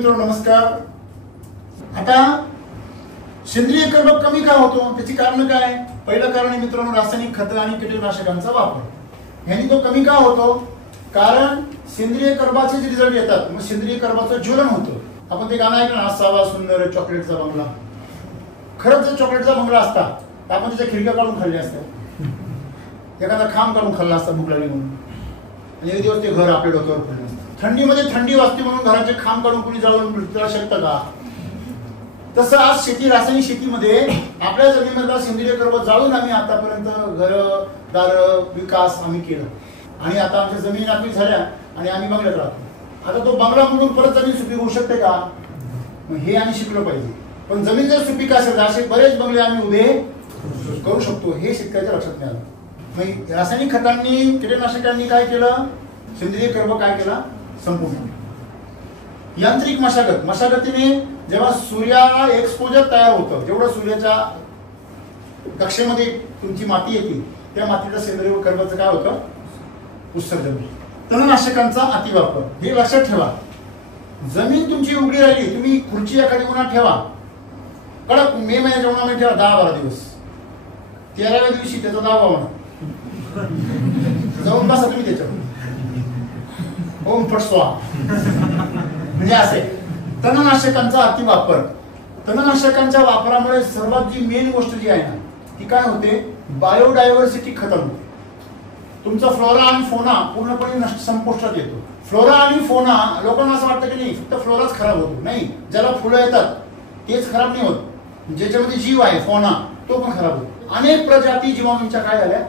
मित्रांनो नमस्कार। आता सेंद्रिय कर्ब कमी का होतो त्याची कारण काय? पहिलं कारण आहे मित्रांनो रासायनिक खत आणि कीटकनाशकांचा वापर। यांनी तो कमी का होतो? कारण सेंद्रिय कर्बाचे जे रिझल्ट येतात मग सेंद्रिय कर्बाचं ज्वलन होतं। आपण ते गाणं ऐकलं, असावा सुंदर चॉकलेटचा बंगला। खरंच जर चॉकलेटचा बंगला असता तर आपण त्याच्या खिडक्या काढून खाल्ल्या असत्या, एखादा खांब काढून खाल्ला असता भूक लागली म्हणून, आणि एक दिवस ते घर आपल्या डोक्यावर पडलं असतं। थंडीमध्ये थंडी वाजते म्हणून घराचे खांब काढून कोणी जाळून मृत्यूला शकतं का? तसं आज शेती, रासायनिक शेतीमध्ये आपल्या जमिनीमधला सेंद्रिय कर्ब जाळून आम्ही आतापर्यंत घर दार विकास आम्ही केला, आणि आता आमच्या जमिनी नापीक झाल्या आणि आम्ही बंगल्यात राहतो। आता तो बंगला म्हणून परत जमीन सुपीक होऊ शकते का? मग हे आम्ही शिकलो पाहिजे। पण जमीन जर सुपीक असेल तर असे बरेच बंगले आम्ही उभे करू शकतो, हे शेतकऱ्याच्या लक्षात नाही आलं। मग रासायनिक खतांनी कीटकनाशकांनी काय केलं? सेंद्रिय कर्ब काय केला? संपूर्ण यांत्रिक मशागतीने जेव्हा सूर्याला एक्सपोजर तयार होतं, जेवढं सूर्याच्या कक्षेमध्ये तुमची माती येते त्या मातीचा सेंद्रिय कर्बाचं काय होतं? उत्सर्जन। तणनाशकांचा अतिवापर, हे लक्षात ठेवा। जमीन तुमची उघडी राहिली, तुम्ही खुर्ची एखादी उन्हात ठेवा, कडक मे महिन्याच्या उन्हामध्ये ठेवा 10-12 दिवस, 13व्या दिवशी त्याचा दाब होणार, जाऊन बसा तुम्ही त्याच्यावर, ओम फट स्वाहा। म्हणजे असे तणनाशकांचा अतिवापर। तणनाशकांच्या वापरामुळे सर्वात जी मेन गोष्ट जी आहे ना ती काय होते? बायोडायव्हर्सिटी खतम होते। तुमचा फ्लोरा आणि फोना पूर्णपणे संपुष्टात येतो। फ्लोरा आणि फोना, लोकांना असं वाटतं की नाही फक्त फ्लोराच खराब होतो, नाही, ज्याला फुलं येतात तेच खराब नाही होत, ज्याच्यामध्ये जीव आहे फोना तो पण खराब होतो। अनेक प्रजाती जीवाणूंच्या काय झाल्या?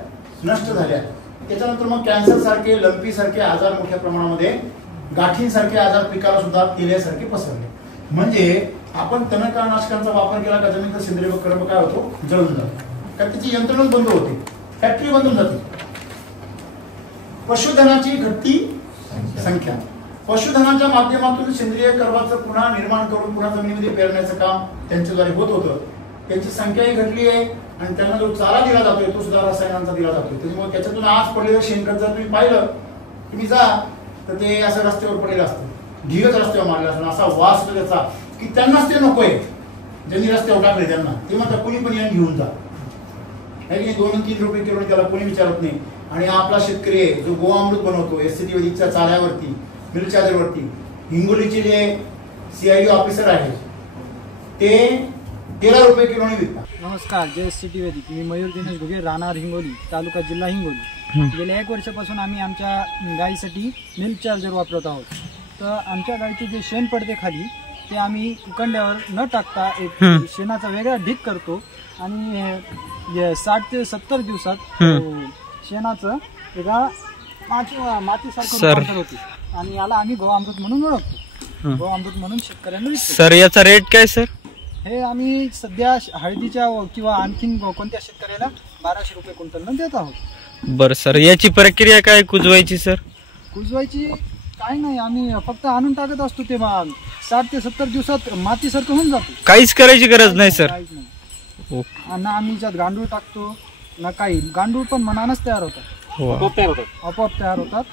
नष्ट झाल्या। त्याच्यानंतर मग कॅन्सर सारखे, लंपी सारखे आजार मोठ्या प्रमाणामध्ये, गाठींसारखे आजार पिकाला सुद्धा तेल्यासारखे पसरले। म्हणजे आपण तणनाशकांचा वापर केला का जमिनीचा सेंद्रिय कर्ब काय होतो? जळून जातो, कारण त्याची यंत्रणा बंद होते, फॅक्टरी बंद होऊन जाते। पशुधनाची घटती संख्या, पशुधनाच्या माध्यमातून सेंद्रिय कर्बाचं पुन्हा निर्माण करून पुन्हा जमिनीमध्ये पेरण्याचं काम त्यांच्याद्वारे होत होतं। त्यांची संख्याही घटली आहे आणि त्यांना जो चारा दिला जातोय तो सुद्धा रसायनांचा दिला जातोय। त्याच्यामुळे त्याच्यातून आज पडलेलं शेणखत जर तुम्ही पाहिलं, तुम्ही जा तर ते असं रस्त्यावर पडलेलं असतं, ढिगच रस्त्यावर मारलं असतं, असा वास होतो त्याचा की त्यांनाच ते नकोय, ज्यांनी रस्त्यावर टाकले त्यांना ते म्हणतात कोणी पण येऊन घेऊन जा, 2-3 रुपये किलो त्याला कोणी विचारत नाही। आणि आपला शेतकरी जो गोअमृत बनवतो एससीटी वैदिकच्या चाऱ्यावरती, मिल्क चार्जरवरती, हिंगोलीचे जे CID ऑफिसर आहेत ते 13 रुपये किलोने विकतात। नमस्कार, जय सिटी वैदिक, मी मयूर दिनेश घुगे, राहणार हिंगोली, तालुका जिल्हा हिंगोली। गेल्या 1 वर्षापासून आम्ही आमच्या गायीसाठी मिल्क चार्जर वापरत आहोत। तर आमच्या गायीचे जे शेण पडते खाली ते आम्ही उकंड्यावर न टाकता एक शेणाचा वेगळा ढीग करतो आणि 60 ते 70 दिवसात शेणाचं एका मातीसारखं रूपांतर होते आणि याला आम्ही गोअमृत म्हणून ओळखतो, गोअमृत म्हणून शेतकऱ्यांना विकतो। सर याचा रेट काय सर? हे आम्ही सध्या हळदीच्या किंवा आणखीन कोणत्या शेतकऱ्याला 1200 रुपये क्विंटलनं देत आहोत। बरं सर, याची प्रक्रिया काय कुजवायची सर? कुजवायची काय नाही, आम्ही फक्त आणून टाकत असतो, ते 60 ते 70 दिवसात मातीसारखं होऊन जातो, काहीच करायची गरज नाही सर? ना आम्ही ज्यात गांडूळ टाकतो ना काही, गांडूळ पण मनानच तयार होतात, आपोआप तयार होतात।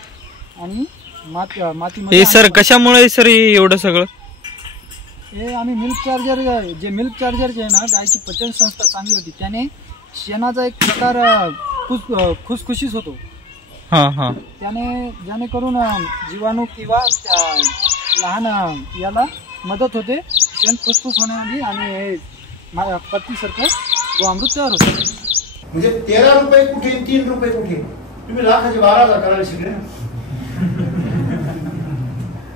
आणि माती सर कशामुळे सर एवढं सगळं? हे आम्ही मिल्क चार्जर जे आहे ना, गायची पचन संस्था चांगली होती, त्याने शेणाचा एक प्रकार खुसखुशीत होतो, त्याने जेणेकरून जीवाणू किंवा लहान याला मदत होते, शेण फुसफुस होण्यामध्ये, आणि हे पत्तीसारखं गोअमृत तयार होतं। म्हणजे 13 रुपये कुठे, 3 रुपये कुठे? तुम्ही लाखाचे 12,000 करायला शिकले ना,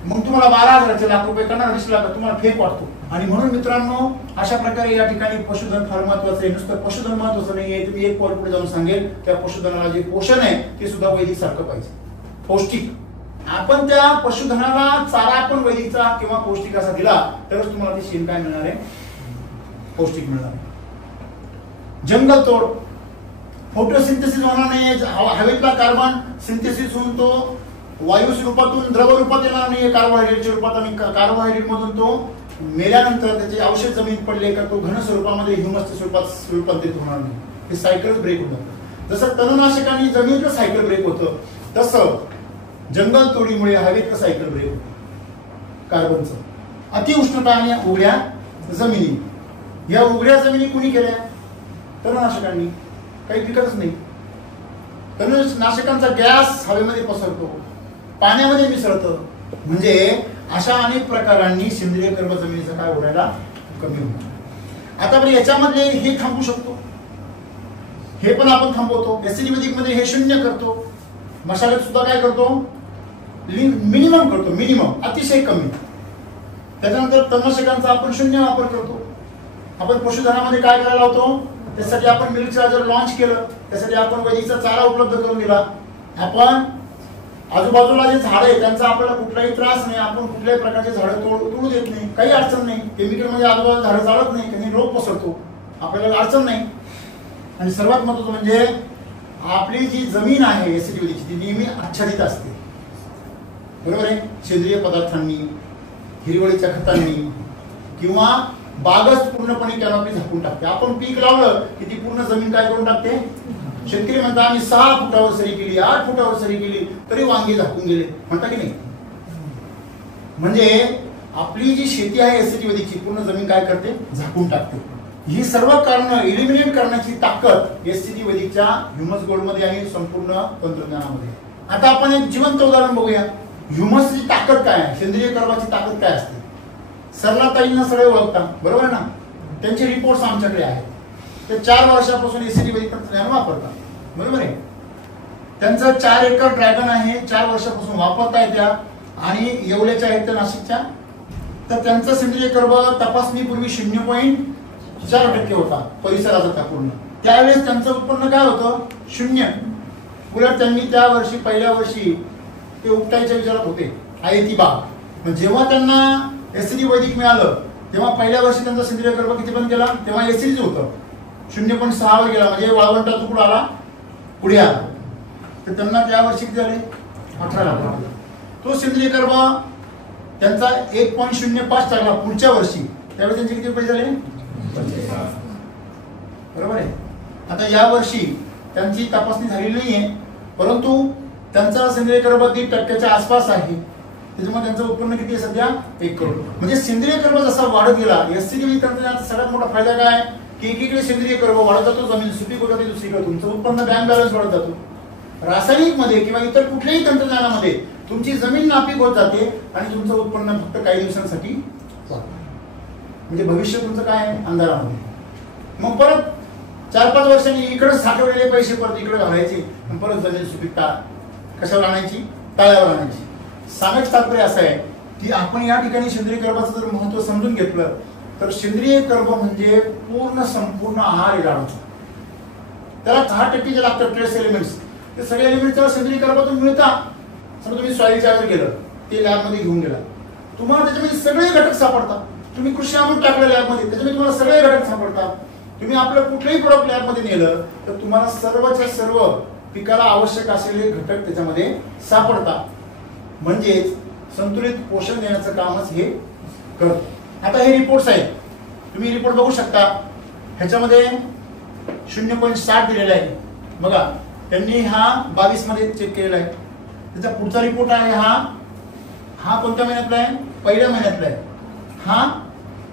मग तुम्हाला 12,000चे लाख रुपये करणार, 20 लाख तुम्हाला फेक वाटतो। आणि म्हणून मित्रांनो अशा प्रकारे या ठिकाणी पशुधन फार महत्वाचं आहे। नुसतं पशुधन महत्वाचं नाहीये, तुम्ही एक पाऊल पुढे जाऊन सांगेल त्या पशुधनाला जे पोषण आहे ते सुद्धा वैदिक सारखं पाहिजे, पौष्टिक। आपण त्या पशुधनाला चारा आपण वैदिकचा किंवा पौष्टिक असा दिला तरच तुम्हाला ते शेण काय मिळणार आहे? पौष्टिक मिळणार आहे। जंगल तोड, फोटोसिंथेसिस होणार नाही, हवेतला कार्बन सिंथेसिस होऊन तो वायू स्वरूपातून द्रव रूपात येणार नाही कार्बोहायड्रेटच्या रूपात, आणि कार्बोहायड्रेट मधून तो मेल्यानंतर त्याचे अवशेष जमीन पडले का तो घन स्वरूपामध्ये ह्युमसच्या स्वरूपात रूपांतरित होणार नाही, हे सायकल ब्रेक होतं। जसं तणनाशकांनी जमिनीचं सायकल ब्रेक होतं तसं जंगल तोडीमुळे हवेतलं सायकल ब्रेक होतं कार्बनचं। अतिउष्णता आणि उघड्या जमिनी, या उघड्या जमिनी कुणी केल्या? तणनाशकांनी. काही पिकतच नाही. तणनाशकांचा गॅस हवेमध्ये पसरतो, पाण्यामध्ये मिसळतं. म्हणजे अशा अनेक प्रकारांनी सेंद्रिय कर्म जमिनीचं काय होण्याला कमी होतं. आता बरं याच्यामधले हे थांबू शकतो, हे पण आपण थांबवतो. ऍसिडिक मध्ये हे शून्य करतो. मशागत सुद्धा काय करतो? मिनिमम करतो, मिनिमम, अतिशय कमी. त्याच्यानंतर तणनाशकांचा आपण शून्य वापर करतो. आपण पशुधनामध्ये काय करायला होतो? त्यासाठी आपण मिल्क चार्जर लॉन्च केलं. त्यासाठी आपण वैदिकचा चारा उपलब्ध करून दिला. आपण आजूबाजूला जे झाड आहे त्यांचा आपल्याला कुठलाही त्रास नाही. आपण कुठल्याही प्रकारचे झाडं तोडू देत नाही. काही अडचण नाही. केमिकल मध्ये आजूबाजूला झाडं चालत नाही, कधी रोग पसरतो, आपल्याला अडचण नाही. आणि सर्वात महत्त्वाचं म्हणजे आपली जी जमीन आहे ऍसिडिटीची ती नेहमी आच्छादित असते. बरोबर आहे. सेंद्रिय पदार्थांनी, हिरवळीच्या खतांनी किंवा बागच पूर्णपणे कॅनॉपी झाकून टाकते. आपण पीक लावलं की ती पूर्ण जमीन काय करून टाकते? शेतकरी म्हणतात आम्ही 6 फुटावर सरी केली, 8 फुटावर सरी केली, तरी वांगी झाकून गेले, म्हणता की नाही? म्हणजे आपली जी शेती आहे ऍसिडिटीची पूर्ण जमीन काय करते? झाकून टाकते. ही सर्व कारणं इलिमिनेट करण्याची ताकद एससीटी वैदिकच्या ह्युमस गोल्ड मध्ये आहे, संपूर्ण तंत्रज्ञानामध्ये. आता आपण एक जिवंत उदाहरण बघूया. ह्युमसची ताकद काय आहे, सेंद्रिय कर्माची ताकद काय असते? सरलाताईंना सगळे ओळखता, बरोबर ना? त्यांचे रिपोर्ट्स आमच्याकडे आहेत. ते 4 वर्षापासून एससीटी वैदिक तंत्रज्ञान वापरतात, बरोबर आहे. त्यांचं 4 एकर ड्रॅगन आहे, 4 वर्षापासून वापरताय त्या. आणि येवल्याच्या आहेत त्या नाशिकच्या. तर त्यांचं सेंद्रिय कर्म तपासणीपूर्वी 0.4% होता परिसराचा त्या पूर्ण. त्यावेळेस त्यांचं उत्पन्न काय होतं? 0. उलट त्यांनी त्या वर्षी पहिल्या वर्षी ते उपटायच्या विचारात होते, आयती बाग. जेव्हा त्यांना एससीटी वैदिक मिळालं तेव्हा पहिल्या वर्षी त्यांचा सेंद्रिय कर्म किती बंद केला? तेव्हा एससीटीच होतं, 0.6 वर गेला. म्हणजे वाळवंटा तुकडा आला, पुढे आला. तर त्यांना त्या वर्षी किती झाले? 18 लाख. तो सेंद्रिय कर्म त्यांचा 1.05 टाकला पुढच्या वर्षी, त्यावेळी त्यांचे किती पैसे झाले? 45. बरोबर आहे. आता या वर्षी त्यांची तपासणी झालेली नाहीये, परंतु त्यांचा सेंद्रिय कर्म 1% आसपास आहे. त्याच्यामुळे त्यांचं उत्पन्न किती आहे सध्या? 1 करोड. म्हणजे सेंद्रिय कर्म जसा वाढत गेला, एससीटी तंत्रज्ञानाचा सगळ्यात मोठा फायदा काय? की एकीकडे सेंद्रिय कर्म वाढत जातो, जमीन सुपीक होत जाते, दुसरीकडे तुमचं उत्पन्न बँक बॅलन्स वाढत जातो. रासायनिक मध्ये किंवा इतर कुठल्याही तंत्रज्ञानामध्ये तुमची जमीन नापीक होत जाते आणि तुमचं उत्पन्न फक्त काही दिवसांसाठी वाढतं. म्हणजे भविष्य तुमचं काय आहे? अंधारामध्ये. मग परत 4-5 वर्षांनी इकडे साठवलेले पैसे परत इकडे घालायचे, परत जमीन सुपीकता कशावर आणायची? ताळ्यावर आणायची. सांगायचं तात्पर्य असं आहे की आपण या ठिकाणी सेंद्रिय कर्माचं जर महत्व समजून घेतलं तर सेंद्रिय कर्म म्हणजे पूर्ण संपूर्ण आहार जाणवतो. त्याला 10% जे लागतात ट्रेस एलिमेंट्स, ते सगळे एलिमेंट्स त्याला सेंद्रिय कर्मातून मिळतात. समजा तुम्ही सॉइल चार्जर केलं, ते लॅबमध्ये घेऊन गेला, तुम्हाला त्याच्यामध्ये सगळे घटक सापडतात. तुम्ही कृषी अमृत टाकलं लॅबमध्ये, त्याच्यामध्ये तुम्हाला सगळे घटक सापडतात. तुम्ही आपलं कुठलंही प्रोडक्ट लॅबमध्ये नेलं तर तुम्हाला सर्वच्या सर्व पिकाला आवश्यक असलेले घटक त्याच्यामध्ये सापडतात. म्हणजेच संतुलित पोषण देण्याचं कामच हे करतो. आता हे रिपोर्ट्स आहेत, तुम्ही रिपोर्ट बघू शकता. ह्याच्यामध्ये 0.60 दिलेला आहे. बघा, त्यांनी हा 22 मध्ये चेक केलेला आहे. त्याचा पुढचा रिपोर्ट आहे हा कोणत्या महिन्यातला आहे? पहिल्या महिन्यातला आहे. हा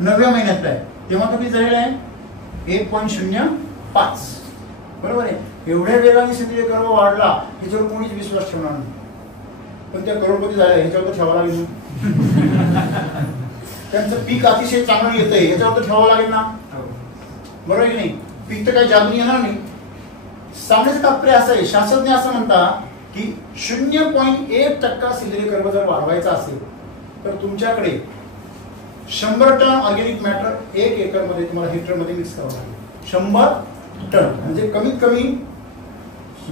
9व्या महिन्यातला आहे. तेव्हा तुम्ही झालेला आहे 1.05. बरोबर आहे. एवढ्या वेगाने सेंद्रिय कर्म वाढला ह्याच्यावर कोणीच विश्वास ठेवणार नाही. पण त्या करोडपती झाल्या ह्याच्यावर तर ठेवावं लागेल. त्यांचं पीक अतिशय चांगलं येतंय ह्याच्यावर तर ठेवावं लागेल ना, बरोबर की नाही? पीक तर काही जादू येणार नाही. सांगण्याचं तात्पर्य असं आहे, शास्त्रज्ञ असं म्हणतात की 0.1% सेंद्रिय कर्म जर वाढवायचा असेल तर तुमच्याकडे 100 टन ऑर्गॅनिक मॅटर 1 एकर मध्ये तुम्हाला हेक्टर मध्ये मिक्स करावं लागेल. 100 टन म्हणजे कमीत कमी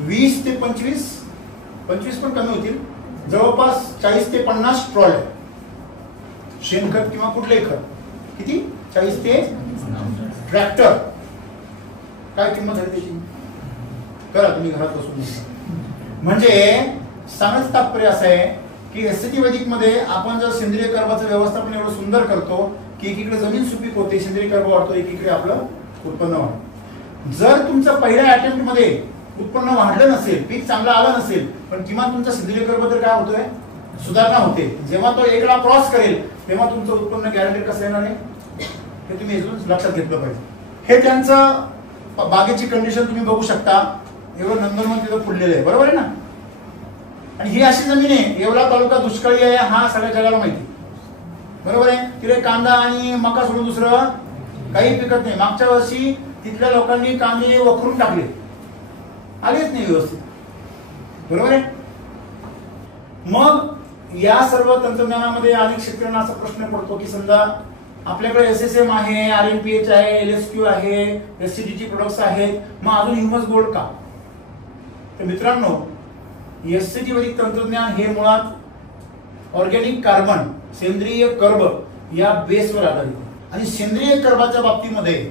20 ते 25 पण कमी होतील, जवळपास 40 ते 50 ट्रॉल्या शेणखत किंवा कुठलेही खत. किती? 40 ते ट्रॅक्टर. काय किंमत झाली त्याची? करा तुम्ही घरात बसून. म्हणजे सांगण्याचं तात्पर्य असं आहे की एससीटी वैदिक मध्ये आपण जर सेंद्रिय कर्माचं व्यवस्थापन एवढं सुंदर करतो की एकीकडे जमीन सुपीक होते, सेंद्रिय कर्म वाढतो, एकीकडे आपलं उत्पन्न वाढतं. जर तुमचं पहिल्या अटेम्प्ट मध्ये उत्पन्न वाढलं नसेल, पीक चांगलं आलं नसेल, पण किमान तुमचा सेंद्रिय कर्म तर काय होतोय? सुधारणा होते. जेव्हा तो 1 ला क्रॉस करेल तेव्हा तुमचं उत्पन्न गॅरंटेड कसं येणार आहे हे तुम्ही लक्षात घेतलं पाहिजे. हे त्यांचं बागेची कंडिशन तुम्ही बघू शकता. एवढं नंदनवन तिथं फुललेलं आहे, बरोबर आहे ना. आणि ही अशी जमीन आहे, येवला तालुका दुष्काळी आहे हा सगळ्या जगाला माहिती, बरोबर आहे. तिथे कांदा आणि मका सोडून दुसरं काही पिकत नाही. मागच्या वर्षी तिथल्या लोकांनी कांदे वखरून टाकले, आलेच नाही व्यवस्थित, बरोबर आहे. मग या सर्व तंत्रज्ञानामध्ये अनेक शेतकऱ्यांना असा प्रश्न पडतो की समजा आपल्याकडे SSM आहे, RNPH आहे, LSQ आहे, SCDG प्रोडक्ट्स आहेत, मग अजून ह्युमस गोल्ड का? तर मित्रांनो, SCD वैदिक तंत्रज्ञान हे मुळात ऑर्गॅनिक कार्बन, सेंद्रिय कर्ब या बेसवर आधारित. आणि सेंद्रिय कर्बाच्या बाबतीमध्ये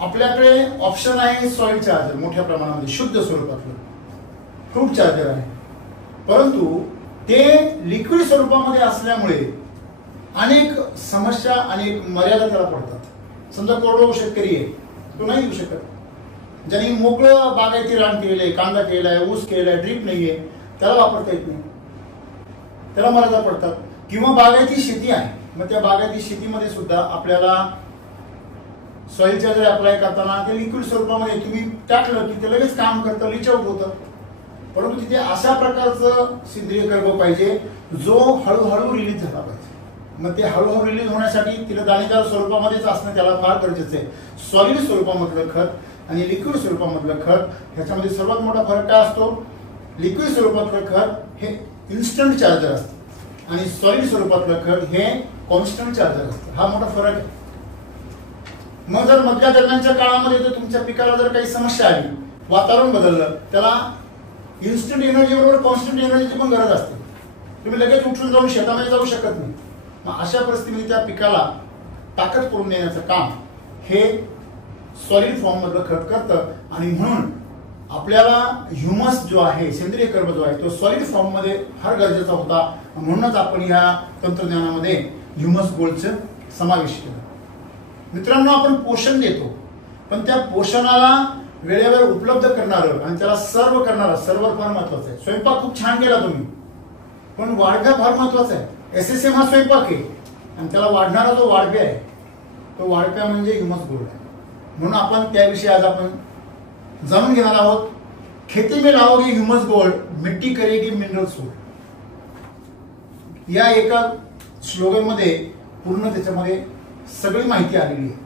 आपल्याकडे ऑप्शन आहे सॉइल चार्जर, मोठ्या प्रमाणामध्ये शुद्ध स्वरूपातलं फ्रूट चार्जर आहे. परंतु ते लिक्विड स्वरूपामध्ये असल्यामुळे अनेक समस्या, अनेक मर्यादा त्याला पडतात. समजा कोरडवाहू शेतकरी आहे, तो नाही येऊ शकत. ज्यांनी मोकळं बागायती रान केलेलं आहे, कांदा केलेला आहे, ऊस केलेला आहे, ड्रीप नाहीये, त्याला वापरता येत नाही, त्याला मर्यादा पडतात. किंवा बागायती शेती आहे, मग त्या बागायती शेतीमध्ये सुद्धा आपल्याला सॉइल चार्जर अप्लाय करताना ते लिक्विड स्वरूपामध्ये तुम्ही टाकलं की ते लगेच काम करतं, लीच आउट होतं. परंतु तिथे अशा प्रकारचं सेंद्रिय कर्ब पाहिजे जो हळूहळू रिलीज झाला पाहिजे. मग ते हळूहळू रिलीज होण्यासाठी तिला दाणेदार स्वरूपामध्येच असणं त्याला फार गरजेचं आहे. सॉलिड स्वरूपामधलं खत आणि लिक्विड स्वरूपामधलं खत ह्याच्यामध्ये सर्वात मोठा फरक काय असतो? लिक्विड स्वरूपातलं खत हे इन्स्टंट चार्जर असतं आणि सॉलिड स्वरूपातलं खत हे कॉन्स्टंट चार्जर असतं. हा मोठा फरक आहे. मग जर मधल्या दरम्यानच्या काळामध्ये जर तुमच्या पिकाला जर काही समस्या आली, वातावरण बदललं, त्याला इन्स्टंट एनर्जी बरोबर कॉन्स्टंट एनर्जीची पण गरज असते. तुम्ही लगेच उठून जाऊन शेतामध्ये जाऊ शकत नाही. मग अशा परिस्थितीमध्ये त्या पिकाला ताकद करून देण्याचं काम हे सॉलिड फॉर्म मधलं खत करतं. आणि म्हणून आपल्याला ह्युमस जो आहे, सेंद्रिय कर्ब जो आहे, तो सॉलिड फॉर्म मध्ये फार गरजेचा होता. म्हणूनच आपण या तंत्रज्ञानामध्ये ह्युमस गोल्डचं समावेश केलं. मित्रांनो, आपण पोषण देतो, पण त्या पोषणाला वेळेवर उपलब्ध करणारं आणि त्याला सर्व करणारं सर्व्हर फार महत्वाचं आहे. स्वयंपाक खूप छान केला तुम्ही, पण वाढव्या फार महत्वाचा आहे. SSM हा स्वयंपाक आहे आणि त्याला वाढणारा जो वाढप्या आहे तो वाढप्या म्हणजे ह्युमस गोल्ड आहे. म्हणून आपण त्याविषयी आज आपण जाणून घेणार आहोत. खेती में लाओगे ह्युमस गोल्ड, मिट्टी करेगी मिनरल सोल. या एका स्लोगन मध्ये पूर्ण त्याच्यामध्ये सगळी माहिती आलेली आहे.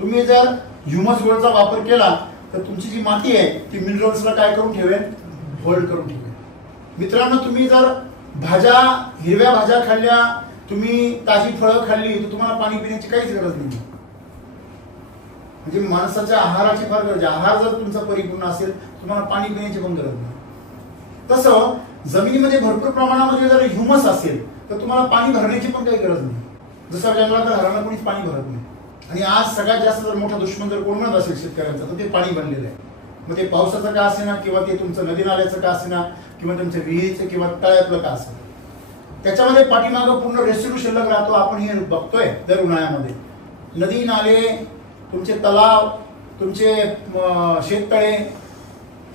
तुम्ही जर ह्युमस गोल्डचा वापर केला तर तुमची जी माती आहे ती मिनरल्सला काय करून ठेवेल? होल्ड करून ठेवेल. मित्रांनो, तुम्ही जर भाज्या, हिरव्या भाज्या खाल्ल्या, तुम्ही ताजी फळं खाल्ली तर तुम्हाला पाणी पिण्याची काहीच गरज नाही. म्हणजे माणसाच्या आहाराची फार गरज आहे. आहार जर तुमचा परिपूर्ण असेल तुम्हाला पाणी पिण्याची पण गरज नाही. तसं जमिनीमध्ये भरपूर प्रमाणामध्ये जर ह्युमस असेल तर तुम्हाला पाणी भरण्याची पण काही गरज नाही. जसं जंगलात घराला कोणीच पाणी भरत नाही. आणि आज सगळ्यात जास्त जर मोठा दुश्मन जर कोण म्हणत असेल शेतकऱ्यांचा तर ते पाणी बनलेलं आहे. मग ते पावसाचं का असेना, किंवा ते तुमचं नदी नाल्याचं का असेना, किंवा तुमच्या विहिरीचं किंवा तळ्यातलं का असेल, त्याच्यामध्ये पाठीमागं पूर्ण रेसिड्यू शिल्लक राहतो. आपण हे बघतोय दर उन्हाळ्यामध्ये. नदी नाले, तुमचे तलाव, तुमचे शेततळे,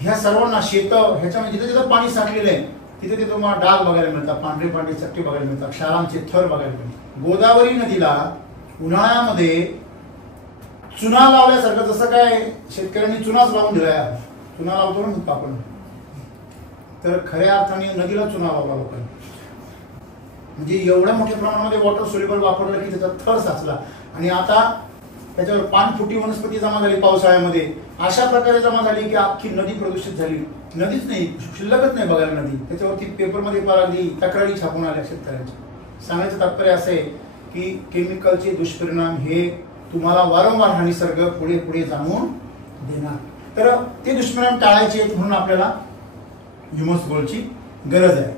ह्या सर्वांना शेत, ह्याच्यामध्ये जिथे जिथं पाणी साठलेलं आहे तिथे तिथे तुम्हाला डाग बघायला मिळतात, पांढरे पांढरे चट्टे बघायला मिळतात, क्षारांचे थर बघायला मिळतात. गोदावरी नदीला उन्हाळ्यामध्ये चुना लावल्यासारखं, जसं काय शेतकऱ्यांनी चुनाच लावून दिलाय, चुना लावतो ना आपण, तर खऱ्या अर्थाने नदीला चुना लावला लोकांनी. म्हणजे एवढ्या मोठ्या प्रमाणामध्ये वॉटर सोल्युबल वापरलं की त्याचा थर साचला आणि आता त्याच्यावर पानफुटी वनस्पती जमा झाली पावसाळ्यामध्ये. अशा प्रकारे जमा झाली की अख्खी नदी प्रदूषित झाली. नदीच नाही, शिल्लकच नाही बघायला नदी. त्याच्यावरती पेपरमध्ये पाहिली तक्रारी छापून आल्या शेतकऱ्यांच्या. सांगायचं तात्पर्य असं आहे की केमिकलचे दुष्परिणाम हे तुम्हाला वारंवार हा निसर्ग पुढे पुढे जाणून देणार. तर ते दुष्परिणाम टाळायचे म्हणून आपल्याला ह्युमस गोल्डची गरज आहे.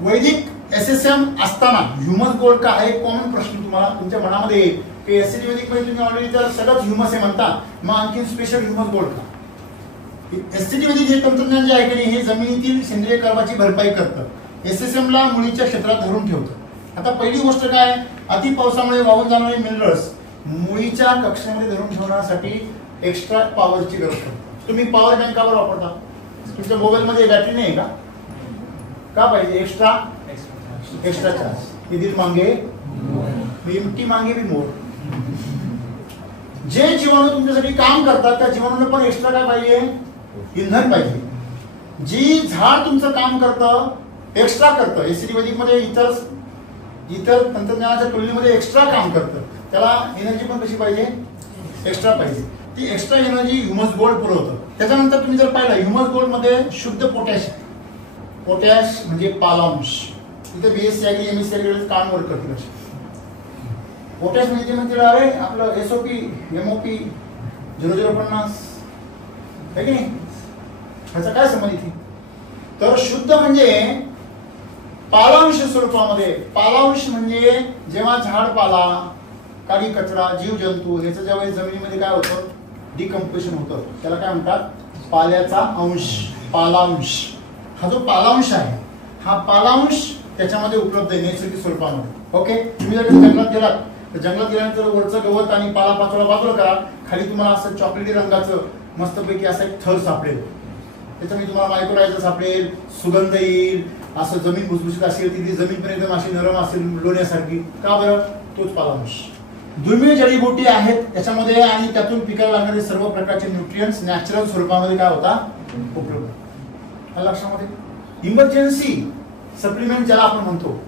वैदिक SSM असताना ह्युमस गोल्ड का, हा एक कॉमन प्रश्न तुम्हाला तुमच्या मनामध्ये येईल की SCD वैदिक मध्ये तुम्ही ऑलरेडी तर सगळंच ह्युमस आहे म्हणता, मग आणखी स्पेशल ह्युमस गोल्ड का? SCD वैदिक हे तंत्रज्ञान जे आहे की हे जमिनीतील सेंद्रिय कर्बाची भरपाई करतं. SSM ला मुळीच्या क्षेत्रात धरून ठेवतं. आता पहिली गोष्ट काय, अति पावसामुळे वाहून जाणारे मिनरल्स मुळीच्या कक्षेमध्ये धरून ठेवण्यासाठी एक्स्ट्रा पॉवरची गरज पडते. तुम्ही पॉवर बँक कावर वापरता? तुमच्या मोबाईलमध्ये बॅटरी नाही का पाहिजे? Extra charge. यदि मांगे मिठी मागे भी मोर. जे जीवाणू तुमच्यासाठी काम करतात त्या जीवाणूला पण एक्स्ट्रा काय पाहिजे, इंधन पाहिजे. जी झाड तुमचं काम करतं, एक्स्ट्रा करतं, एसिडी वैदिक मध्ये इतर तंत्रज्ञानाच्या तुलनेमध्ये एक्स्ट्रा काम करतं, त्याला एनर्जी पण कशी पाहिजे, एक्स्ट्रा पाहिजे. ती एक्स्ट्रा एनर्जी ह्युमस गोल्ड पुरवतं. त्याच्यानंतर तुम्ही जर पाहिलं ह्युमस गोल्ड मध्ये शुद्ध पोटॅश, पोटॅश म्हणजे पालांश. तिथे बीएससी ऍग्री एमएससी ऍग्री काम वर्क करतील. पोटॅश म्हणजे म्हणतील अरे आपलं एसओपी एमओपी 0050 आहे की नाही, ह्याचा काय संबंध इथे. तर शुद्ध म्हणजे पालांश स्वरूपामध्ये. पालांश म्हणजे जेव्हा झाडपाला, काही कचरा, जीवजंतू याचं ज्यावेळी जमिनीमध्ये काय होतं, डिकम्पोजिशन होतं, त्याला काय म्हणतात, पाल्याचा अंश, पालांश. हा जो पालांश आहे, हा पालांश त्याच्यामध्ये उपलब्ध आहे नैसर्गिक स्वरूपामध्ये. ओके, तुम्ही जर जंगलात गेलात तर जंगलात गेल्यानंतर वरचं गवत आणि पालापाचोळा बाजूला करा, खाली तुम्हाला असं चॉकलेटी रंगाचं मस्तपैकी असा एक थर सापडेल. त्याच्यामध्ये तुम्हाला मायक्रोरायझर सापडेल, सुगंध येईल, असं जमीन भुसभुशीत असेल, तिथली जमीन पण एकदम अशी नरम असेल लोण्यासारखी. का बरं, तोच पालांश. दुर्मिळ जडीबुटी आहेत त्याच्यामध्ये आणि त्यातून पिकायला लागणारे सर्व प्रकारचे न्यूट्रिएंट्स नॅचरल स्वरूपामध्ये काय होता, उपलब्ध. लक्षामध्ये इमर्जन्सी सप्लिमेंट ज्याला आपण म्हणतो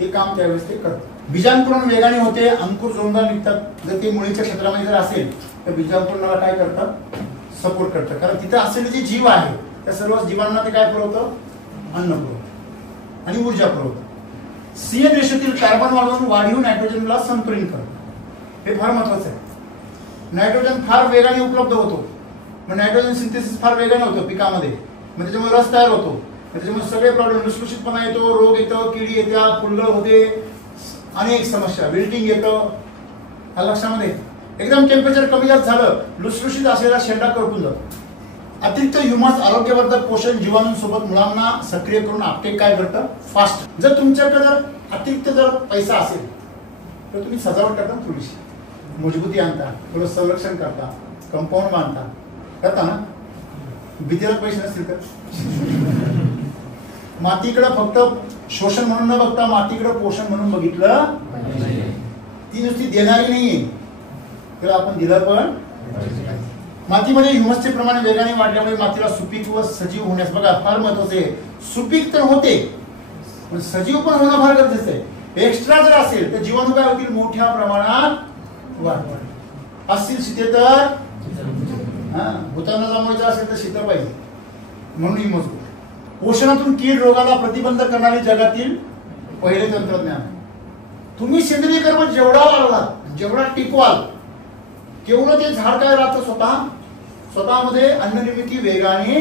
ते काम त्यावेळेस ते करतं. बीजांकुरण वेगाने होते, अंकुर जोरदार निघतात. जर ते मुळीच्या क्षेत्रामध्ये जर असेल तर बीजांकुरणाला काय करतं, सपोर्ट करतं. कारण तिथे असलेले जे जीव आहे त्या सर्व जीवांना ते काय पुरवतं, अन्न पुरवतं आणि ऊर्जा पुरवतं. सीएन रेषेतील कार्बन वाढवून वाढीव नायट्रोजनला संतुलित करतं. हे फार महत्वाचं आहे. नायट्रोजन फार वेगाने उपलब्ध होतो, मग नायट्रोजन सिंथेसिस फार वेगाने होतं पिकामध्ये, मग त्याच्यामुळे रस तयार होतो, त्याच्यामुळे सगळे प्रॉब्लेम, लुसलुशीतपणा येतो, रोग येतो, किडी येतात, फुलगळ होते, अनेक समस्या, विल्टिंग येतं. हा लक्षामध्ये. एकदम टेम्परेचर कमी जास्त झालं, लुसलुशीत असलेला शेंडा करपून जातो. अतिरिक्त ह्युमस आरोग्यवर्धक पोषण जीवाणूंसोबत मुळांना सक्रिय करून आपटे काय करतं, फास्ट. जर तुमच्याकडे जर अतिरिक्त जर पैसा असेल तर तुम्ही सजावट करता, थोडीशी मजबूती आणता, थोडं संरक्षण करता, कंपाऊंड बांधता, करता ना. भीतीला पैसे नसतील तर मातीकडे फक्त शोषण म्हणून न बघता मातीकडे पोषण म्हणून बघितलं, ती नुसती देणारी नाहीये, तर आपण दिलं पण. मातीमध्ये ह्युमसचे प्रमाण वेगाने वाढल्यामुळे मातीला सुपीक व सजीव होण्यास, बघा फार महत्वाचे आहे, सुपीक तर होते पण सजीव पण होणं फार गरजेचं आहे. एक्स्ट्रा जर असेल तर जीवाणू काय होतील, मोठ्या प्रमाणात वाढ. असतील शीते तर भूतांना जमवायचं असेल तर शीत पाहिजे, म्हणून ही मजबूत. पोषणातून कीड रोगाला प्रतिबंध करणारे जगातील पहिले तंत्रज्ञान. तुम्ही सेंद्रिय कर्म जेवढा वाढवला, जेवढा टिकवाल, तेवढं ते झाड काय राहतं, स्वतःमध्ये अन्ननिर्मिती वेगाने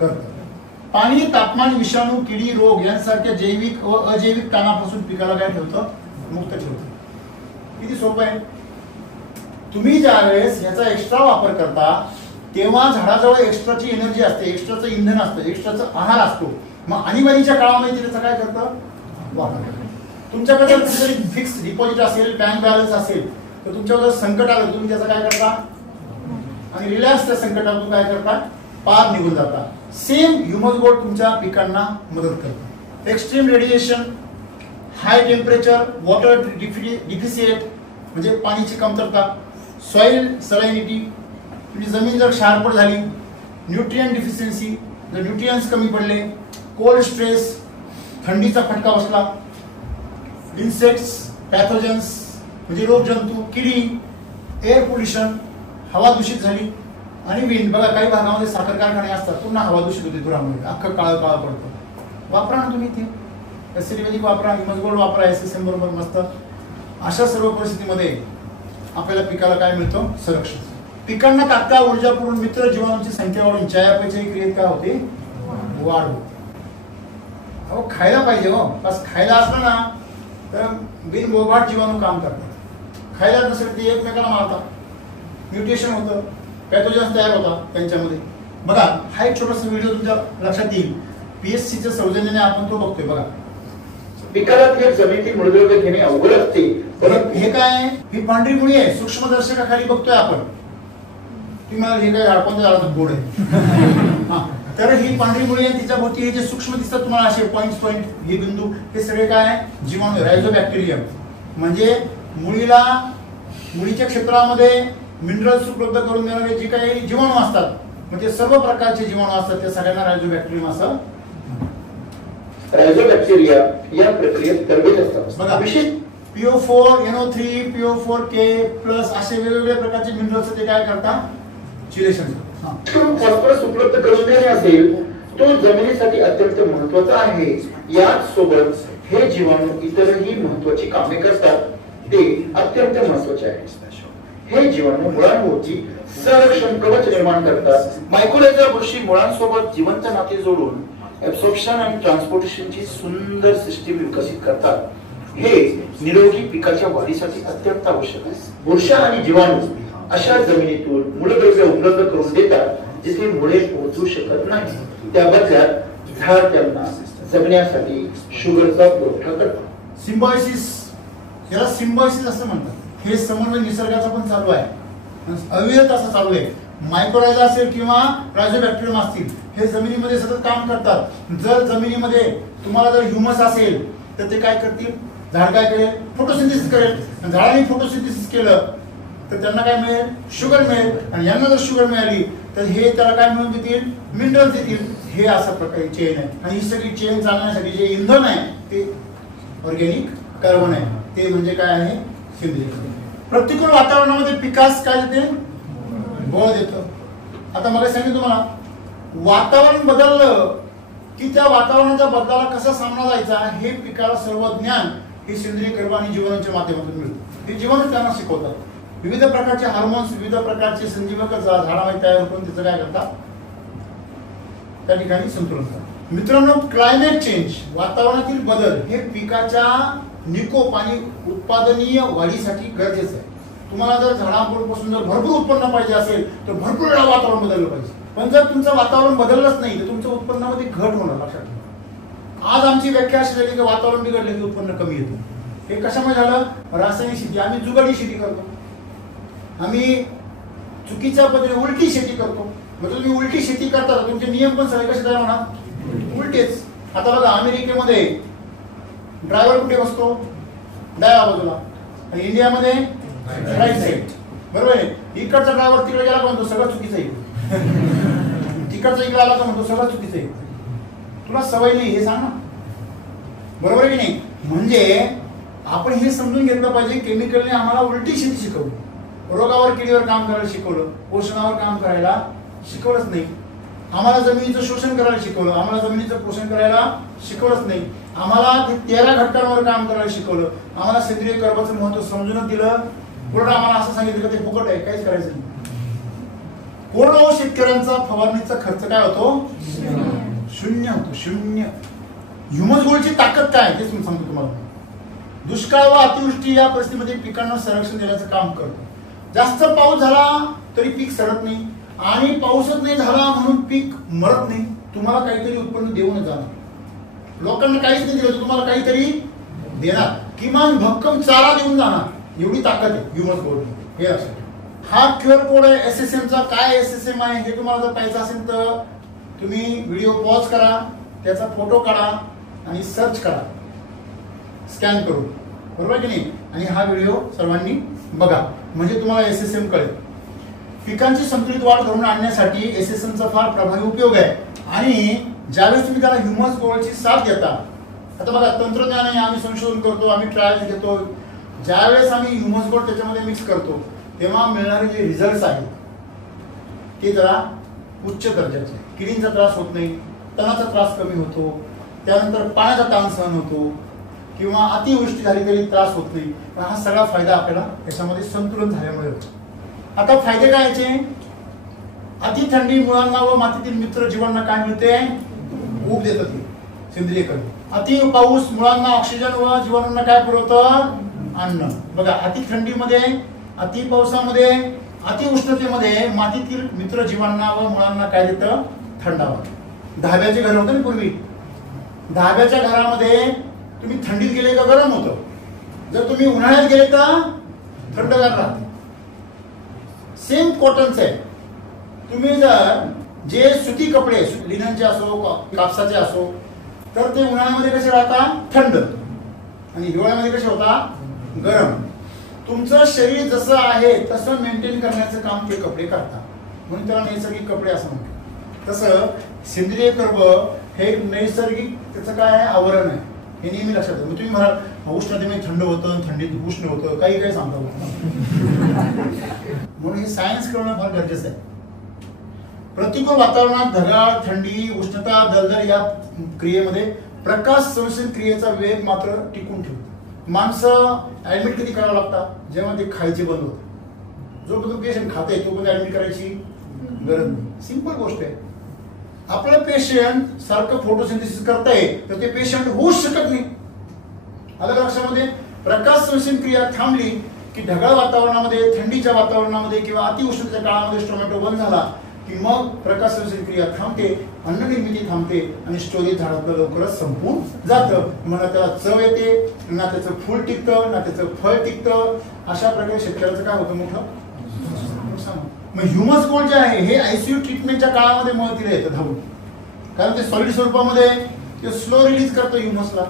करतं. पाणी, तापमान, विषाणू, किडी, रोग यांसारख्या जैविक व अजैविक ताणापासून पिकाला काय ठेवतं, मुक्त ठेवतं. किती सोपं आहे. तुम्ही ज्यावेळेस याचा एक्स्ट्रा वापर करता तेव्हा झाडाजवळ एक्स्ट्राची एनर्जी असते, एक्स्ट्राचं इंधन असतं, एक्स्ट्राचं आहार असतो. मग आणीबाणीच्या काळामध्ये त्याचा काय करतं, वापर करतं. तुमच्याकडे जर फिक्स डिपॉझिट असेल, बँक बॅलन्स असेल, तर तुमच्यावर संकट आलं तुम्ही त्याचा काय करता, आणि रिलॅक्स त्या संकटातून काय करता, पार निघून जाता. सेम ह्युमस गोल्ड तुमच्या पिकांना मदत करतं. Extreme radiation, high temperature, water deficit म्हणजे पाण्याची कमतरता, सॉइल सलाइनिटी, तुमची जमीन जर क्षारपड झाली, न्यूट्रिएंट डिफिशियन्सी, जर न्यूट्रिएंट्स कमी पडले, कोल्ड स्ट्रेस, थंडीचा फटका बसला, इन्सेक्ट्स, पॅथोजन्स म्हणजे रोगजंतू, किडी, एअर पोल्युशन, हवा दूषित झाली, आणि विंड. बघा काही भागामध्ये साखर कारखाने असतात, पुन्हा हवा दूषित होते धुरामुळे, अख्खं काळं काळं पडतं. वापरा ना तुम्ही ते ऍसिडिक वापरा, ह्युमस गोल्ड वापरा, एसएसएम बरोबर मस्त. अशा सर्व परिस्थितीमध्ये आपल्याला पिकाला काय मिळतं, संरक्षण. पिकांना तात्काळ ऊर्जा पुरवून मित्र जीवाणूंची संख्या वाढून चयापचय क्रियेत काय होते, वाढ होते. अहो खायला पाहिजे हो, बस खायला असलं ना तर बिनबोभाट जीवाणू काम करतात. खायला नसेल ते एकमेकाला मारतात, म्युटेशन होतं, पॅथोजन्स तयार होतात त्यांच्यामध्ये. बघा हा एक छोटासा व्हिडिओ तुमच्या लक्षात येईल, पीएससीच्या सौजन्याने आपण तो बघतोय. बघा पिकाला थेट जमिनीतील मूळद्रव्य घेणे अवघड असते, परंतु हे काय, ही पांढरी मुळी आहे, सूक्ष्मदर्शकाखाली बघतोय आपण. तुम्हाला हे काय झाडपांचं झाडाचं बोर्ड आहे, तर ही पांढरी मुळी आहे, तिच्या भोवती हे जे सूक्ष्म दिसतात तुम्हाला असे पॉइंट, हे बिंदू, हे सगळे काय आहे, जीवाणू, रायझोबॅक्टेरियम. म्हणजे मुलीच्या क्षेत्रामध्ये मिनरल्स उपलब्ध करून देणारे जे काही जीवाणू असतात, म्हणजे सर्व प्रकारचे जीवाणू असतात, त्या सगळ्यांना रायझोबॅक्टेरियम असं. रायझोबॅक्टेरिया या प्रक्रियेत तरबेज असतात. बघा, विशेष PO4, NO3, PO4K प्लस असे वेगवेगळ्या प्रकारचे मिनरल्स ते काय करतात, चिलेशन. फॉस्फरस उपलब्ध करून देणे असेल तो जमिनीसाठी अत्यंत महत्वाचा आहे. याच सोबत हे जीवाणू इतरही महत्वाची कामे करतात, ते अत्यंत महत्वाचे आहे. हे जीवाणू मुळांभोवती संरक्षण कवच निर्माण करतात. मायकोलायझा बुरशी मुळांसोबत जिवंत नाते जोडून ऍब्सॉर्प्शन आणि ट्रान्सपोर्टेशनची सुंदर सिस्टीम विकसित करतात. हे निरोगी पिकाच्या वाढीसाठी अत्यंत आवश्यक आहे. बुरशा आणि जीवाणू अशा जमिनीतून मूलद्रव्य उपलब्ध करून देतात जिथे मुळे पोहोचू शकत नाही. त्या बदल्यात झाड त्यांना जगण्यासाठी शुगरचा पुरवठा करतात. सिम्बायोसिस, याला सिम्बायोसिस असं म्हणतात. हे समन्वय निसर्गाचा पण चालू आहे, अविरत असं चालू आहे. मायक्रोरायझा असेल किंवा रायझोबॅक्टेरियम असतील, हे जमिनीमध्ये सतत काम करतात. जर जमिनीमध्ये तुम्हाला जर ह्युमस असेल तर ते काय करतील, झाड काय करेल, फोटोसिंथेसिस करेल. झाडाने फोटोसिंथेसिस केलं तर त्यांना काय मिळेल, शुगर मिळेल. आणि यांना जर शुगर मिळाली तर हे त्याला काय मिळून देतील, मिनरल देतील. हे अशा प्रकारे चेन आहे. आणि ही सगळी चेन चालण्यासाठी जे इंधन आहे ते ऑर्गॅनिक कार्बन आहे. ते म्हणजे काय आहे, सेंद्रिय. प्रतिकूल वातावरणामध्ये पिकास काय देते, बळ देतं. आता मला सांगितलं तुम्हाला, वातावरण बदललं की त्या वातावरणाच्या बदलाला कसा सामना जायचा हे पिकाला सर्व ज्ञान हे सेंद्रिय कर्ब आणि जीवाणूंच्या माध्यमातून मिळतं. हे जीवाणू त्यांना शिकवतात. विविध प्रकारचे हार्मोन्स, विविध प्रकारचे संजीवक झाडामध्ये तयार करून त्याचं काय करतात, त्या ठिकाणी संतुलन करतात. मित्रांनो, क्लायमेट चेंज, वातावरणातील बदल हे पिकाच्या निकोप आणि उत्पादनीय वाढीसाठी गरजेचं आहे. तुम्हाला जर झाडांपासून जर भरपूर उत्पन्न पाहिजे असेल तर भरपूर वेळा वातावरण बदललं पाहिजे. पण जर तुमचं वातावरण बदललंच नाही तर तुमच्या उत्पन्नामध्ये घट होणार, लक्षात ठेवा. आज आमची व्याख्या अशी झाली की वातावरण बिघडलं की उत्पन्न कमी येतं. हे कशामुळे झालं, रासायनिक शेती. आम्ही जुगाडी शेती करतो, आम्ही चुकीच्या पद्धतीने उलटी शेती करतो. म्हणजे तुम्ही उलटी शेती करता तर तुमचे नियम पण सगळे कसे तयार होणार, उलटेच. आता बघा, अमेरिकेमध्ये ड्रायव्हर कुठे बसतो, डाव्या बाजूला, आणि इंडियामध्ये राईट साईड, बरोबर आहे. इकडचा ड्रायव्हर तिकडे गेला का म्हणतो सगळं चुकीचं आहे, तिकडचा इकडे आला का म्हणतो सगळं चुकीचं आहे. तुला सवय नाही हे सांग ना, बरोबर आहे की नाही. म्हणजे आपण हे समजून घेतलं पाहिजे, केमिकलने आम्हाला उलटी शेती शिकवली, रोगावर किडीवर काम करायला शिकवलं, पोषणावर काम करायला शिकवलंच नाही. आम्हाला जमिनीचं शोषण करायला शिकवलं, आम्हाला जमिनीचं पोषण करायला शिकवलंच नाही. आम्हाला 13 घटकांवर काम करायला शिकवलं, आम्हाला सेंद्रिय कर्बाचं महत्व समजूनच दिलं. पुढे आम्हाला असं सांगितलं की ते फुकट आहे, काहीच करायचं नाही. कोरडवाहू शेतकऱ्यांचा फवारणीचा खर्च काय होतो, शून्य होतो, शून्य. ह्युमस गोल्डची ताकद काय ते सांगतो तुम्हाला. दुष्काळ व अतिवृष्टी या परिस्थितीमध्ये पिकांना संरक्षण देण्याचं काम करतो. जास्त पाऊस झाला तरी पीक सडत नाही, आणि पाऊसच नाही झाला म्हणून पीक मरत नाही. तुम्हाला काहीतरी उत्पन्न देऊनच जाणार. लोकांना काहीच नाही दिलं, तुम्हाला काहीतरी देणार, किमान भक्कम चारा देऊन जाणार. एवढी ताकद आहे ह्युमस गोल्ड. हे असं हा क्यूआर कोड आहे SSM चा. काय SSM आहे हे तुम्हाला जर पाहायचं असेल तर तुम्ही व्हिडिओ पॉज करा, त्याचा फोटो काढा आणि सर्च करा स्कॅन करून, बरोबर की नाही. आणि हा व्हिडिओ सर्वांनी बघा म्हणजे तुम्हाला SSM कळेल. पिकांची संतुलित वाढ घडवून आणण्यासाठी SSM चा फार प्रभावी उपयोग आहे. आणि ज्यावेळेस तुम्ही त्याला ह्युमस गोल्डची साथ देता, आता बघा तंत्रज्ञान आहे, आम्ही संशोधन करतो, आम्ही ट्रायल्स घेतो. ज्यावेळेस आम्ही ह्युमस गोल्ड त्याच्यामध्ये मिक्स करतो तेव्हा मिळणारे जे रिझल्ट आहेत ते जरा उच्च दर्जाचे. किडींचा त्रास होत नाही, तणाचा त्रास कमी होतो, त्यानंतर पाण्याचा ताण सहन होतो, किंवा अतिवृष्टी झाली तरी त्रास होत नाही. पण हा सगळा फायदा आपल्याला याच्यामध्ये संतुलन झाल्यामुळे होतो. आता फायदे काय याचे, अति थंडी मुळांना व मातीतील मित्र जीवांना काय मिळते, ऊब देतात ते सेंद्रिय कर्ब. अति पाऊस मुळांना ऑक्सिजन व जीवाणूंना काय पुरवतं, अन्न. बघा, अति थंडीमध्ये, अति पावसामध्ये, अति उष्णतेमध्ये मातीतील मित्र जीवांना व मुळांना काय देतं, थंडावा. धाब्याचे घर होते ना पूर्वी, धाब्याच्या घरामध्ये तुम्ही थंडीत गेले का गरम होतं, जर तुम्ही उन्हाळ्यात गेले तर थंडगार राहते. सेम कॉटनचे आहे. तुम्ही जर जे सुती कपडे लिननचे असो कापसाचे असो तर ते उन्हाळ्यामध्ये कसे राहतात, थंड, आणि हिवाळ्यामध्ये कसे होता, गरम. तुमचं शरीर जसं आहे तसं मेंटेन करण्याचं काम ते कपडे करतात, म्हणून त्याला नैसर्गिक कपडे असं म्हणतात. तसं सेंद्रिय कर्ब हे एक नैसर्गिक त्याचं काय आहे, आवरण आहे. हे नेहमी लक्षात ठेवा. तुम्ही म्हणाल उष्णतेमध्ये थंड होतं, थंडीत उष्ण होतं, काही काही सांगता म्हणून हे सायन्स करणं फार गरजेचं आहे. प्रतिकूल वातावरणात ढगाळ, थंडी, उष्णता, दलदल या क्रियेमध्ये प्रकाश संश्लेषण क्रियेचा वेग मात्र टिकून ठेवतो. माणसं ऍडमिट कधी करावं लागतात, जेव्हा ते खायचे बंद होतं. जोपर्यंत पेशंट खाते तोपर्यंत ऍडमिट करायची गरज नाही. सिंपल गोष्ट आहे. आपलं पेशंट सारखं फोटोसिंथेसिस करताय तर ते पेशंट होऊच शकत नाही. आलं लक्षामध्ये? प्रकाश संश्लेषण क्रिया थांबली की ढगाळ वातावरणामध्ये, थंडीच्या वातावरणामध्ये किंवा अतिउष्णतेच्या काळामध्ये टोमॅटो बंद झाला की मग प्रकाश संश्लेषण क्रिया थांबते, अन्न निर्मिती थांबते आणि स्टोरेज झाडातलं लवकरच संपून जातं. मला त्याला चव येते, ना त्याचं फूल टिकतं, ना त्याचं फळ टिकतं. अशा प्रकारे शेतकऱ्याचं काय होतं, मोठं नुकसान. मग ह्युमस गोल्ड जे आहे हे आयसीयू ट्रीटमेंटच्या काळामध्ये मदतीला येतं धावून, कारण ते सॉलिड स्वरूपामध्ये ते स्लो रिलीज करतं, ह्युमसला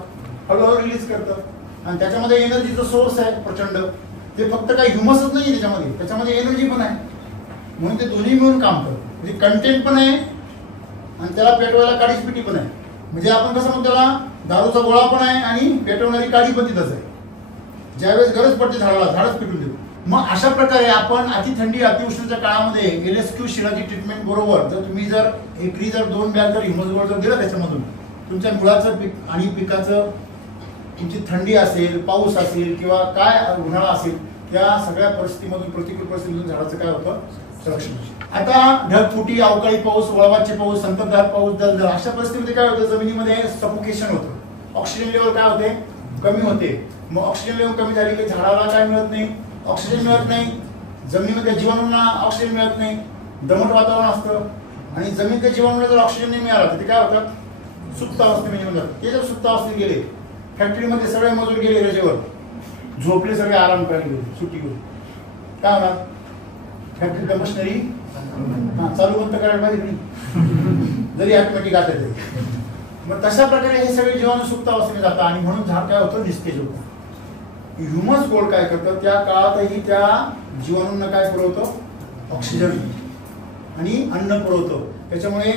हळूहळू रिलीज करतं. आणि त्याच्यामध्ये एनर्जीचा सोर्स आहे प्रचंड. ते फक्त काही ह्युमसच नाही त्याच्यामध्ये एनर्जी पण आहे. म्हणून ते दोन्ही मिळून काम करतं. म्हणजे कंटेंट पण आहे आणि त्याला पेटवायला काडीच पिटी पण आहे. म्हणजे आपण कसं म्हणतो, त्याला दारूचा गोळा पण आहे आणि पेटवणारी काडी पण तिथंच आहे. ज्यावेळेस गरज पडते झाडाला, झाडच पेटून देतो. मग अशा प्रकारे आपण अति थंडी, अतिउष्णतेच्या काळामध्ये LSQ शिलाची ट्रीटमेंट बरोबर जर तुम्ही जर एकरी 2 बॅग जर ह्युमस गोल्ड जर दिलं त्याच्यामधून, तुमच्या मुळाचं पीक आणि पिकाचं, तुमची थंडी असेल, पाऊस असेल किंवा काय उन्हाळा असेल, त्या सगळ्या परिस्थितीमधून, प्रतिकूल परिस्थितीमधून झाडाचं काय होतं, संरक्षण. आता ढगफुटी, अवकाळी पाऊस, वळवाचे पाऊस, संततधार पाऊस, दलदल अशा परिस्थितीमध्ये काय होतं, जमिनीमध्ये सफोकेशन होतं. ऑक्सिजन लेवल काय होते, कमी होते. मग ऑक्सिजन लेवल कमी झाली की झाडाला काय मिळत नाही, ऑक्सिजन मिळत नाही. जमिनीमध्ये जीवाणूंना ऑक्सिजन मिळत नाही, दमट वातावरण असतं. आणि जमिनीच्या जीवाणूला जर ऑक्सिजन नाही मिळाला तर ते काय होतात, सुप्त अवस्थेमध्ये येऊन जातात. ते जर सुप्त अवस्थेत गेले, फॅक्टरीमध्ये सगळे मजूर गेले रजेवर, झोपले, सगळे आराम करायला गेले, सुट्टी घेऊन, काय होणार, फॅक्टरी मशिनरी चालू बंद करायला पाहिजे जरी ऑटोमॅटिक आता तरी. मग तशा प्रकारे हे सगळे जीवाणू सुप्त अवस्थेने जातात आणि म्हणून झाड काय होतं, निस्तेज होतं. ह्युमस गोल्ड काय करतं, त्या काळातही त्या जीवाणूंना काय पुरवतं, ऑक्सिजन आणि अन्न पुरवतं. त्याच्यामुळे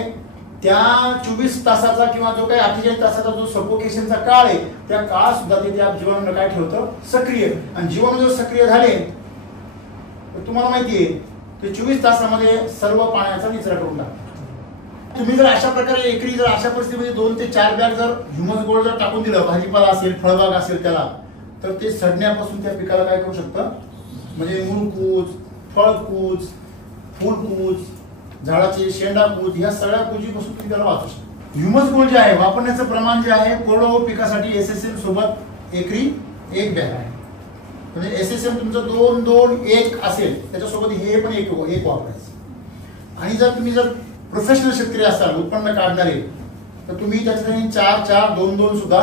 त्या 24 तासाचा किंवा जो काही 48 तासाचा जो सफोकेशनचा काळ आहे, त्या काळात सुद्धा ते त्या जीवाणूंना काय ठेवतं, सक्रिय. आणि जीवाणू जर सक्रिय झाले तर तुम्हाला माहितीये ते 24 तासामध्ये सर्व पाण्याचा निचरा करून टाकतात. तुम्ही जर अशा प्रकारे एकरी जर अशा परिस्थितीमध्ये 2 ते 4 बॅग जर ह्युमस गोल्ड जर टाकून दिलं, भाजीपाला असेल, फळबाग असेल त्याला, तर ते सडण्यापासून त्या पिकाला काय करू शकतं, म्हणजे मूळकूज, फळकूज, फुलकूज, झाडाचे शेंडाकूज, ह्या सगळ्या कुजीपासून तुम्ही त्याला वाचू शकता. ह्युमस गोल्ड जे आहे वापरण्याचं प्रमाण जे आहे, कोरडवाहू पिकासाठी SSM सोबत एकरी 1 बॅग आहे. म्हणजे SSM तुमचं 2-2-1 असेल, त्याच्यासोबत हे पण एक वापरायचं. आणि जर तुम्ही जर प्रोफेशनल शेतकरी असाल, उत्पन्न काढणारे, तर तुम्ही त्याच्यासाठी 4-4-2-2 सुद्धा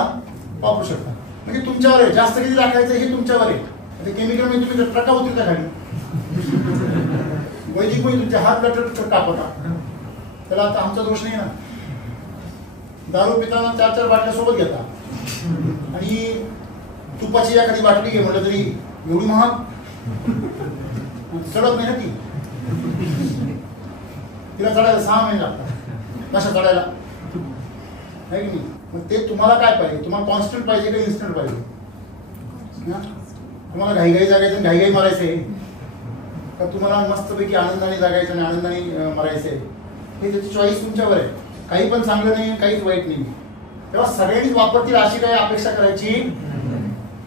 वापरू शकता. म्हणजे तुमच्यावर आहे, जास्त किती टाकायचं हे तुमच्यावर आहे. म्हणजे केमिकल मध्ये तुम्ही ट्रका होतील का खाली, वैदिक मध्ये तुमच्या हात लटर टाकता, त्याला आता आमचा दोष नाही ना. दारू पिताना 4-4 बाटल्या सोबत घेता आणि तुपाची एखादी बाटली घे म्हटलं तरी एवढी महाग चढत नाही ना ती. तिला चढायला 6 महिने लागतात. कशा चढायला आहे की नाही. मग ते तुम्हाला काय पाहिजे, तुम्हाला कॉन्स्टंट पाहिजे का इन्स्टंट पाहिजे, तुम्हाला घाईघाई जागायचं घाईघाई मारायचं आहे का तुम्हाला मस्तपैकी आनंदाने जागायचं आणि आनंदाने मरायचं आहे, हे त्याची चॉईस तुमच्यावर आहे. काही पण चांगलं नाही, काहीच वाईट नाही. तेव्हा सगळ्यांनीच वापरतील अशी काही अपेक्षा करायची.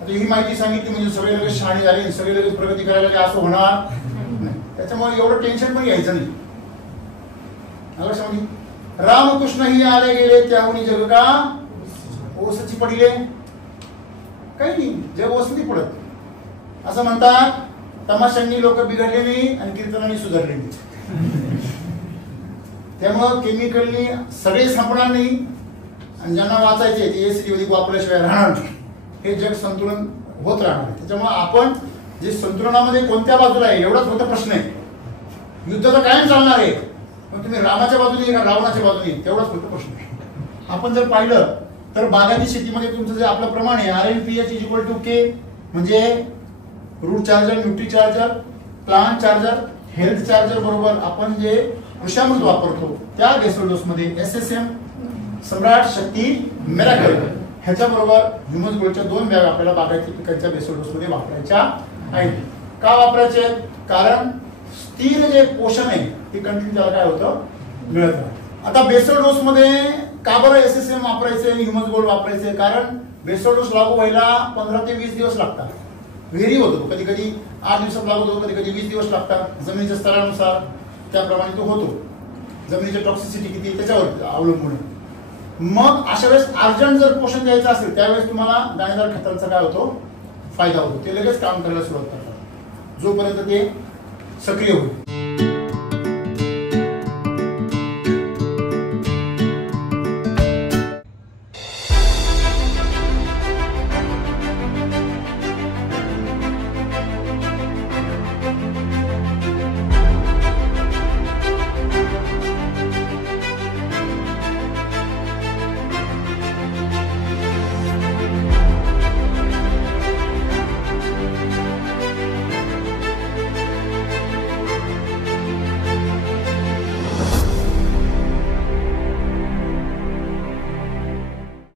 आता ही माहिती सांगितली म्हणजे सगळे लगेच शहाणे झाले, सगळे लगेच प्रगती करायला लागले असं होणार नाही. त्याच्यामुळे एवढं टेन्शन पण घ्यायचं नाही. रामकृष्ण ही आले गेले त्याहून जग का ओसची पडिले, काही नाही, जग ओसती पडत. असं म्हणतात, तमाशांनी लोक बिघडले नाही आणि कीर्तनाने सुधारले नाही. त्यामुळं केमिकलनी सगळे संपणार नाही आणि ज्यांना वाचायचे ते एसिडिक वापरल्याशिवाय राहणार नाही. हे जग संतुलन होत राहणार. त्याच्यामुळे आपण जे संतुलनामध्ये कोणत्या बाजूला आहे एवढाच फक्त प्रश्न आहे. युद्ध तर कायम चालणार आहे, पण तुम्ही रामाच्या बाजूने का रावणाच्या बाजूने, तेवढाच फक्त प्रश्न आहे. आपण जर पाहिलं तर बागायती शेतीमध्ये तुमचं जे आपलं प्रमाण आहे RNPH = K, म्हणजे root charger, nutri charger, plant charger, health charger बरोबर आपण जे कृषामृत वापरतो त्या बेसल डोस मध्ये SSM, सम्राट, शक्ती, मिराकल ह्याच्या बरोबर ह्युमस गोल्डच्या 2 बॅग आपल्याला बागायती पिकांच्या बेसल डोस मध्ये वापरायच्या आहेत. का वापरायचे? कारण स्थिर जे पोषण आहे ते कंटिन्यू त्याला काय होतं मिळत नाही. आता बेसल डोस मध्ये का बरं SSM वापरायचे, ह्युमस गोल्ड वापरायचे? कारण बेसल डोस लागू व्हायला 15 ते 20 दिवस लागतात. व्हेरी होतो, कधी कधी 8 दिवसात लागू होतो, कधी कधी 20 दिवस लागतात. जमिनीच्या स्तरानुसार त्याप्रमाणे तो होतो. जमिनीची टॉक्सिसिटी किती त्याच्यावर अवलंबून आहे. मग अशा वेळेस अर्जंट जर पोषण द्यायचं असेल त्यावेळेस तुम्हाला दाणेदार खतांचा काय होतो फायदा होतो. ते लगेच काम करायला सुरुवात करतात जोपर्यंत ते सक्रिय होईल.